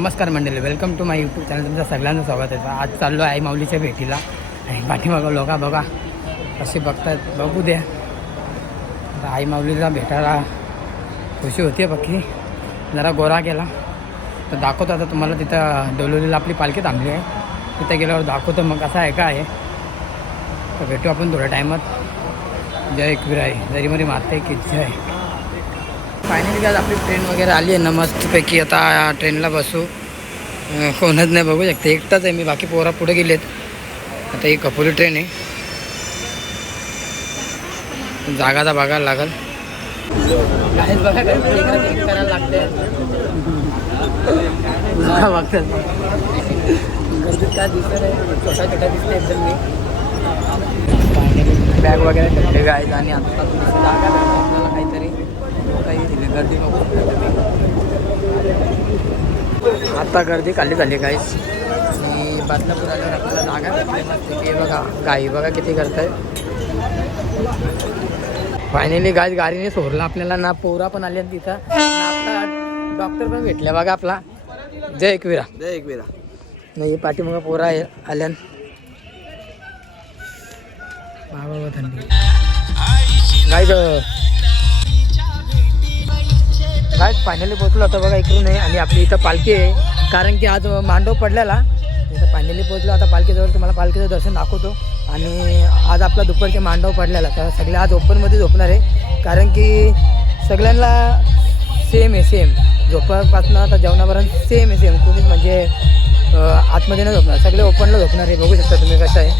नमस्कार मंडळी welcome to my YouTube channel तुमचं सगळ्यांचं स्वागत आहे. आज चाललो आहे आई माऊलीच्या भेटीला. आणि पाठीमागं लोका बघा असे बघतात बघू द्या. आता आई माऊलीला भेटायला खुशी होती पक्की. जरा गोरा गेला तर दाखवतो आता तुम्हाला तिथं डोलोलीला आपली पालखी थांबली आहे. तिथं गेल्यावर दाखवतो मग कसं आहे का आहे. तर भेटू आपण थोड्या टायमात जय एकवीर आहे जरी मरी मारते की जय. फायनली आज आपली ट्रेन वगैरे आली आहे ना मस्तपैकी आता ट्रेनला बसू. कोणच नाही बघू शकते. एकटाच आहे मी बाकी पोरा पुढे गेलेत. आता ही कपुरी ट्रेन आहे. जागा तर बघायला लागल. काहीच बघा करायला लागते बघतात गर्दीत काय दिसत आहे छोटा छोटा दिसते एकदम मी? बॅग वगैरे ठेवले आणि आता जागा काही दिले गर्दी नको आता गर्दी खाली झाली काहीच आणि बदलापूर आल्यावर आपल्याला मस्त की बघा गाई बघा किती करताय फायनली गाय गाडीने सोडला आपल्याला. ना पोरा पण आल्या तिथं. आपला डॉक्टर पण भेटला बघा आपला. जय एकविरा. जय एकविरा. नाही पाठीमागं पोरा आल्यान. वा थंडी काय काय फायनली पोचलो आता बघा इकडून आहे आणि आपली इथं पालखी आहे. कारण की आज मांडव पडलेला. इथं फायनली पोचलो आता पालखीजवळ तुम्हाला पालखीचं दर्शन दाखवतो. आणि आज आपला दुपारचे मांडव पडलेला. तर सगळे आज ओपनमध्ये झोपणार आहे. कारण की सगळ्यांना सेम आहे सेम झोपापासून आता जेवणापर्यंत सेम आहे सेम कोणीच म्हणजे आतमध्ये नाही झोपणार. सगळे ओपनला झोपणार आहे. बघू शकता तुम्ही कसं आहे.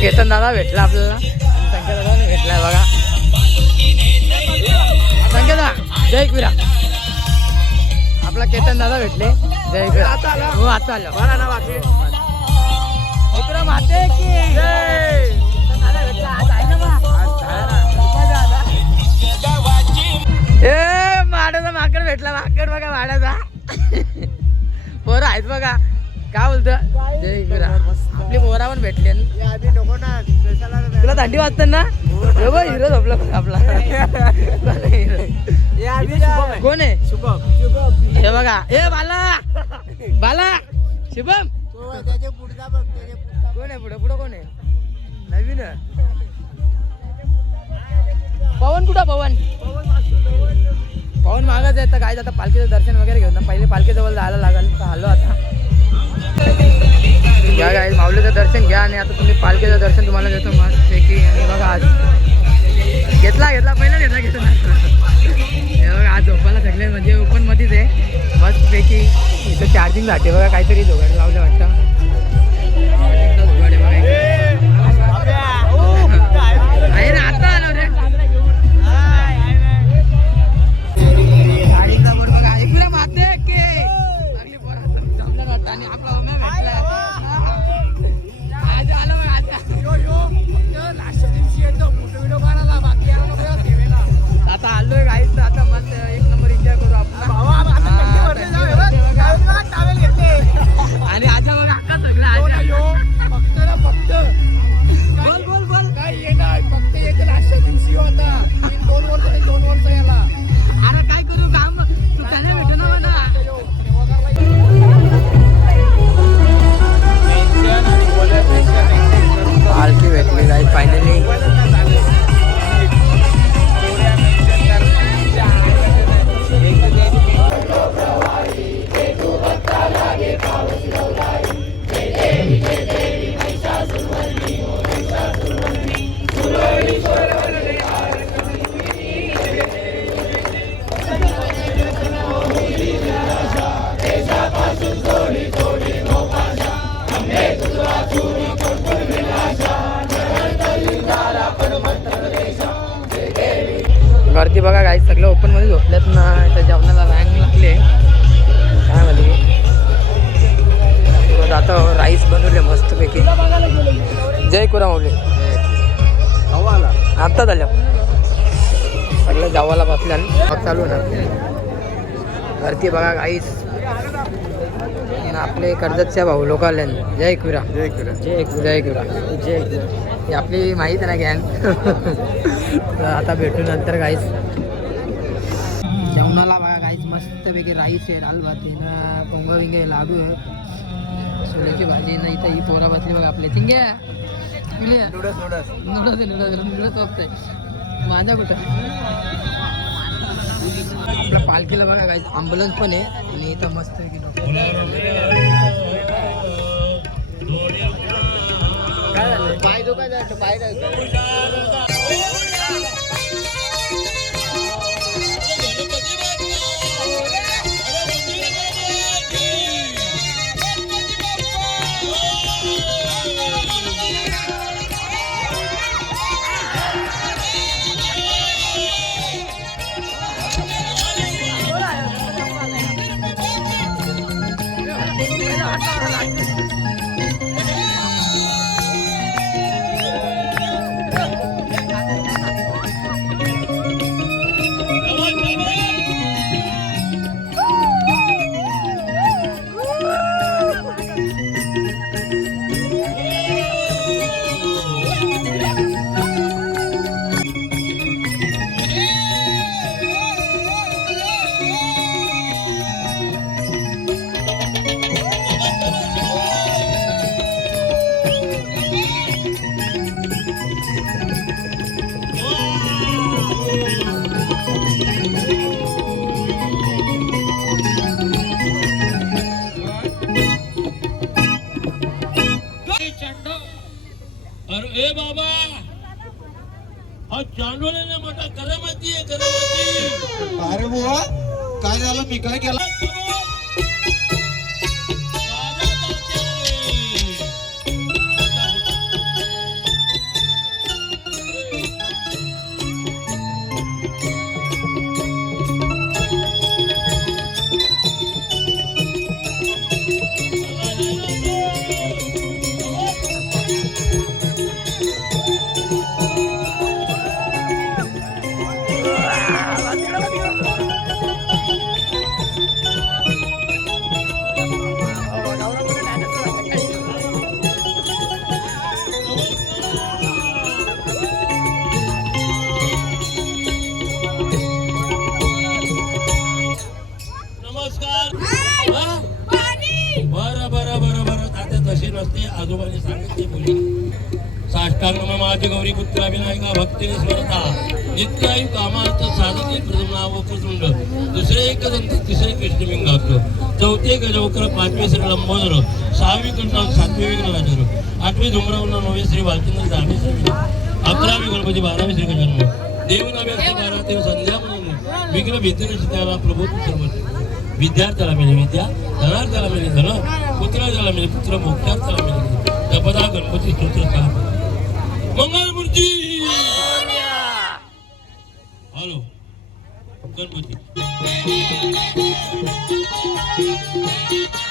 केतन दादा भेटला आपल्याला. संख्या दादा भेटलाय बघा. दादा जय एकविरा आपला केतन दादा भेटले. जय एकविरा हो आता आलो. बरा ना बाकी की. ए माडाचा माकड भेटला. माकड बघा माडाचा. पोरं आहेत बघा. काय बोलतं जय एकविरा आपली पोरा पण भेटली. तुला थंडी वाजतं ना? हे हिरो झोपला आपला. बघा. ए बाला. बाला. शुभम पुढचा कोण आहे पुढं? पुढं कोण आहे? नवीन. पवन कुठं पवन? पवन मागच आहे. तर काय आता पालखीचं दर्शन वगैरे घेऊन ना पहिले पालखीजवळ जायला लागेल. तर आलो आता. घ्या काय माऊलीचं दर्शन घ्या आणि आता तुम्ही पालखीचं दर्शन तुम्हाला देतो मस्त पैकी. आणि बघा आज. घेतला घेतला. पहिला घेतला बघा आज झोपायला सगळे म्हणजे ओपन मध्येच आहे. मस्त पैकी इथं चार्जिंगसाठी बघा काहीतरी जोगाड लावलं वाटतं. गर्दी बघा गाई सगळं ओपनमध्ये झोपल्यात ना त्या जेवणाला रँग लागले. काय म्हणजे आता राईस बनवले मस्तपैकी. जय कुरा माऊली आता झालं. सगळं जावाला बसल्या चालू ना भरती बघा गाईस आणि आपले कर्जतच्या भाऊ लोक आले जय एकविरा. जय एकविरा. जय एक जय एकविरा. जय ही आपली माहीत ना गँग. आता भेटू नंतर गाईस जेवणाला बघा मस्त मस्तपैकी राईस आहे दाल भात ना पोंगा विंगे लाडू आहे. सोल्याची भाजी ना इथं ही पोरा बसली बघ आपल्या चिंग्या पिल्या नूडल्स नूडल्स नूडल्स आहे नूडल्स माझा कुठं? आपल्या पालखीला बघा काय ॲम्ब्युलन्स पण आहे आणि इथं मस्त काय की पाय दुखायचं पाय चांडोल्याने मोठा करामती आहे करामती अरे बुवा काय झालं? मी काय केलं? माझे पुत्र विनायका भक्तीने स्मरता. नित्यायु कामार्थ साधके प्रथमनाव प्रचंड दुसरे एक दंत तिसरे कृष्णलिंग चौथे गजवकर पाचवे श्री लंबोदर. सहावी कृष्णा सातवे विघ्नराजर. आठवे धुमरावना नववे श्री बालचंद्र दहावे श्री अकरावी गणपती बारावे श्री गजानन. देवनामे असते बारा देव संध्या म्हणून. विघ्न भीतीने सीताला प्रभू सर्व. विद्यार्थ्याला मिळेल विद्या धनार्थ्याला मिळेल धन पुत्राला मिळेल पुत्र मोक्षार्थाला मिळेल तपदा गणपती स्तोत्र का मंगलमूर्ती हॅलो गणपती चरणी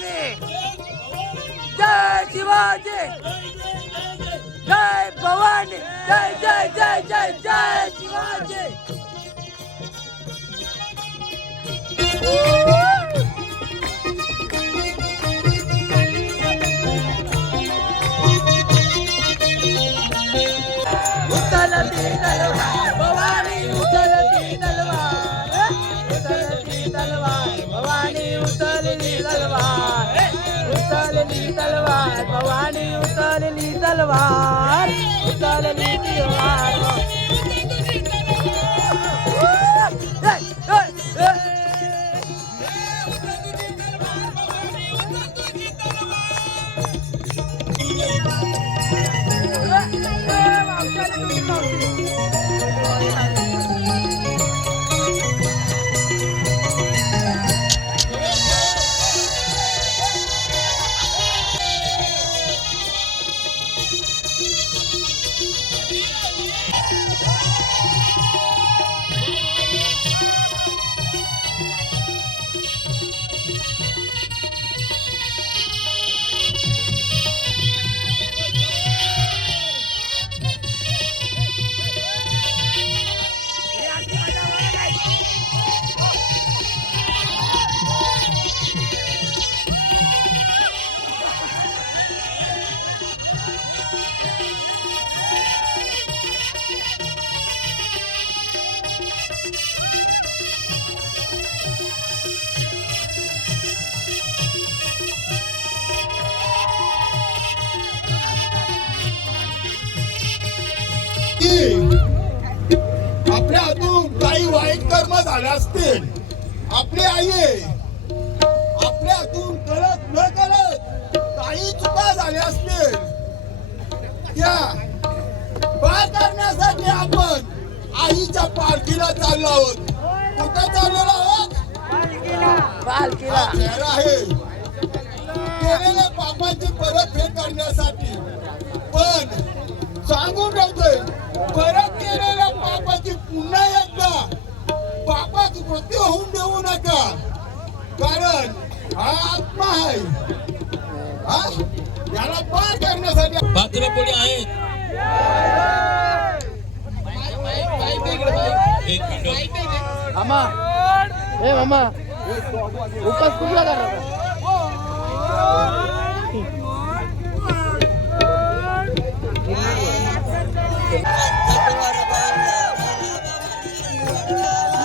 जय जय शिवाजी! जय भवानी! जय जय जय जय जय शिवाजी! उचलती तलवार તલવાર તલની તલવાર की आपल्या हातून काही वाईट कर्म झाले असतील. आपली आई. आपल्या हातून कळत न कळत काही चुका झाल्या असतील. त्या पार करण्यासाठी आपण आईच्या पालखीला चाललो आहोत. कुठं चाललेलो आहोत? चेहरा आहे. केलेल्या पापाची परतफेड करण्यासाठी. पण सांगून ठेवतोय परत केलेल्या पापाची पुन्हा एकदा पापाची कृती होऊन देऊ नका. कारण हा आत्मा आहे. हा? याला पार करण्यासाठी पात्र कोणी आहेत? एक मिनिट. मामा ए मामा उपास कुठला करणार?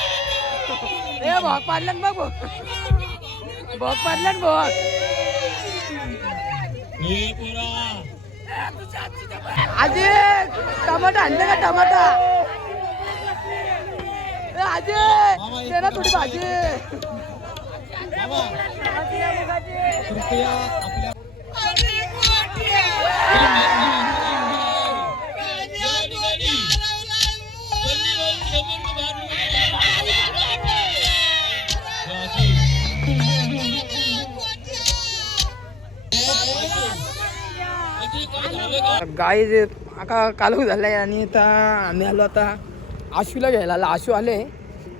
ए भोग पाडलं बघ भोग भोग पाडलं भोग पोरा आजी टमाटा आणले का टमाटा? ए, आजी ना थोडी भाजी. गाई जे आका कालू आहे आणि आता आम्ही आलो आता आशूला घ्यायला. आलो आशू आले.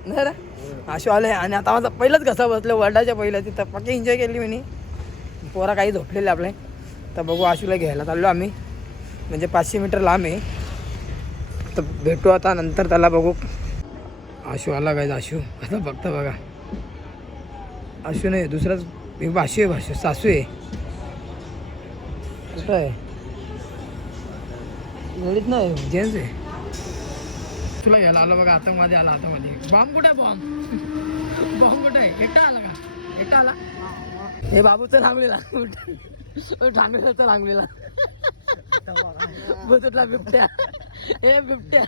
नाही रे आशू आले आणि आता माझा पहिलाच घसा बसलं वर्ल्डाच्या पहिल्या तिथं. पक्की एन्जॉय केली मी. पोरा काही झोपलेले आपले. तर बघू आशूला घ्यायला चाललो आम्ही. म्हणजे पाचशे मीटर लांब आहे. तर भेटू आता नंतर त्याला बघू. आशू आला काय आशू. आता बघता बघा. आशू नाही दुसराच हे भाषू आहे भाषू सासू आहे. कसं आहे? लढीत नाही जेन्स आहे. तुला घ्यायला आलो बघा आता मध्ये आला आता मध्ये. बॉम्ब कुठे बॉम्ब? बॉम्ब कुठे आहे? एकटा आला का? एकटा आला? हे बाबूचं लांबलेला ठांगलेला लांबलेला बसतला बिबट्या. हे बिबट्या.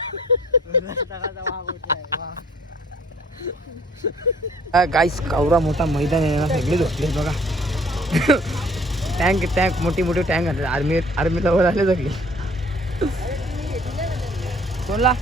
काहीच कावरा मोठा मैदान आहे ना सगळे झोपले बघा. टँक टँक मोठी मोठी टँक आले आर्मी आर्मीला वर आले सगळे बोला